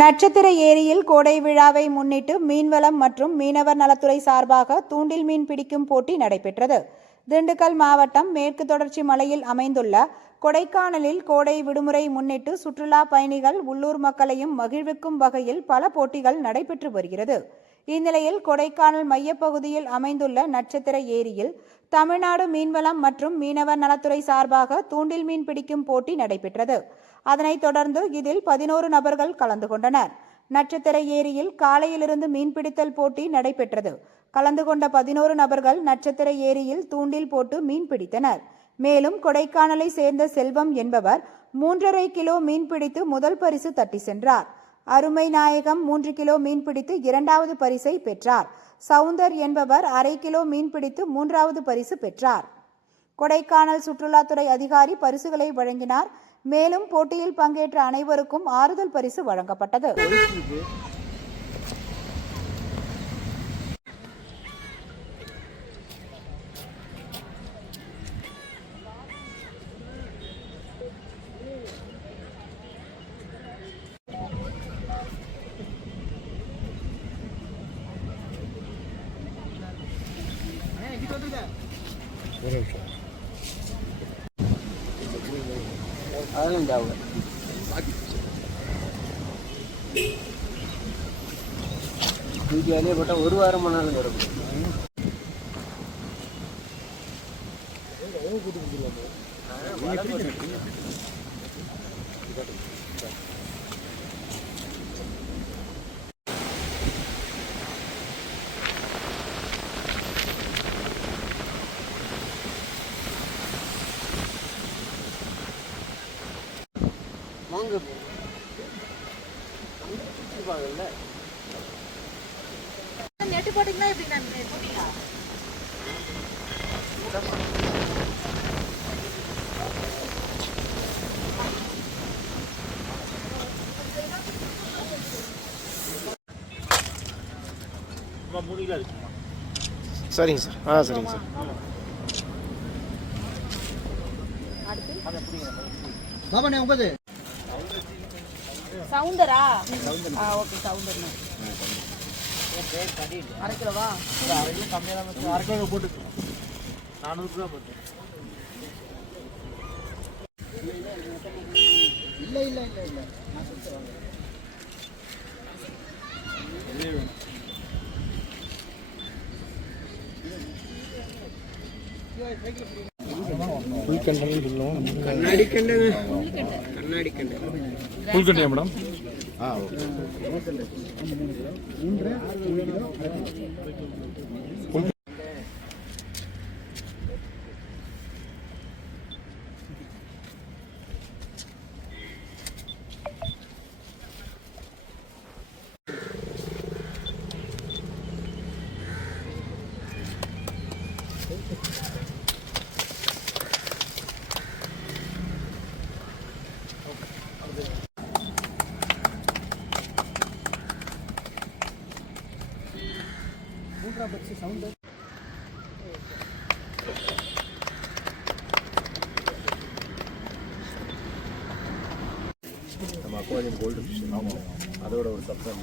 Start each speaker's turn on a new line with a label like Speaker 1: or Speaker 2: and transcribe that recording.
Speaker 1: நட்சத்திர ஏரியில் கோடை விழாவை முன்னிட்டு மீன்வளம் மற்றும் மீனவர் நலத்துறை சார்பாக தூண்டில் மீன் பிடிக்கும் போட்டி நடைபெற்றது. திண்டுக்கல் மாவட்டம் மேற்கு தொடர்ச்சி மலையில் அமைந்துள்ள கொடைக்கானலில் கோடை விடுமுறை முன்னிட்டு சுற்றுலா பயணிகள் உள்ளூர் மக்களையும் மகிழ்விக்கும் வகையில் பல போட்டிகள் நடைபெற்று வருகிறது. இந்நிலையில் கொடைக்கானல் மையப்பகுதியில் அமைந்துள்ள நட்சத்திர ஏரியில் தமிழ்நாடு மீன்வளம் மற்றும் மீனவர் நலத்துறை சார்பாக தூண்டில் மீன் பிடிக்கும் போட்டி நடைபெற்றது. அதனைத் தொடர்ந்து இதில் பதினோரு நபர்கள் கலந்து கொண்டனர். நட்சத்திர ஏரியில் காலையிலிருந்து மீன்பிடித்தல் போட்டி நடைபெற்றது. கலந்து கொண்ட பதினோரு நபர்கள் நட்சத்திர ஏரியில் தூண்டில் போட்டு மீன் பிடித்தனர். மேலும் கொடைக்கானலை சேர்ந்த செல்வம் என்பவர் மூன்றரை கிலோ மீன் பிடித்து முதல் பரிசு தட்டி சென்றார். அருமை நாயகம் மூன்று கிலோ மீன் பிடித்து இரண்டாவது பரிசை பெற்றார். சவுந்தர் என்பவர் அரை கிலோ மீன் பிடித்து மூன்றாவது பரிசு பெற்றார். கொடைக்கானல் சுற்றுலாத்துறை அதிகாரி பரிசுகளை வழங்கினார். மேலும் போட்டியில் பங்கேற்ற அனைவருக்கும் ஆறுதல் பரிசு வழங்கப்பட்டது.
Speaker 2: அதெல்லாம் தேவை தூக்கி போட்டால் ஒரு வாரம் பண்ணாலும் கிடக்கும் வாங்க. பாருங்கல்ல
Speaker 3: நெட்டு போட்டீங்கன்னா எப்படி நான் போட்டீங்களா?
Speaker 4: சரிங்க சார். ஆ சரிங்க சார்.
Speaker 3: சவுந்தரா? ஆ ஓகே சவுண்டர் அரை கிலோவா
Speaker 4: ஃபுல் கண்டென்ட் சொல்லுவோம்
Speaker 2: கண்ணாடி கண்டு கண்ணாடி கண்டு
Speaker 4: ஃபுல் கண்டியா மேடம் ஆ ஓகே நம்ம அக்வாரியம் கோல்டு ஃபிஷ் ஆமாம் அதோட ஒரு சப்தான்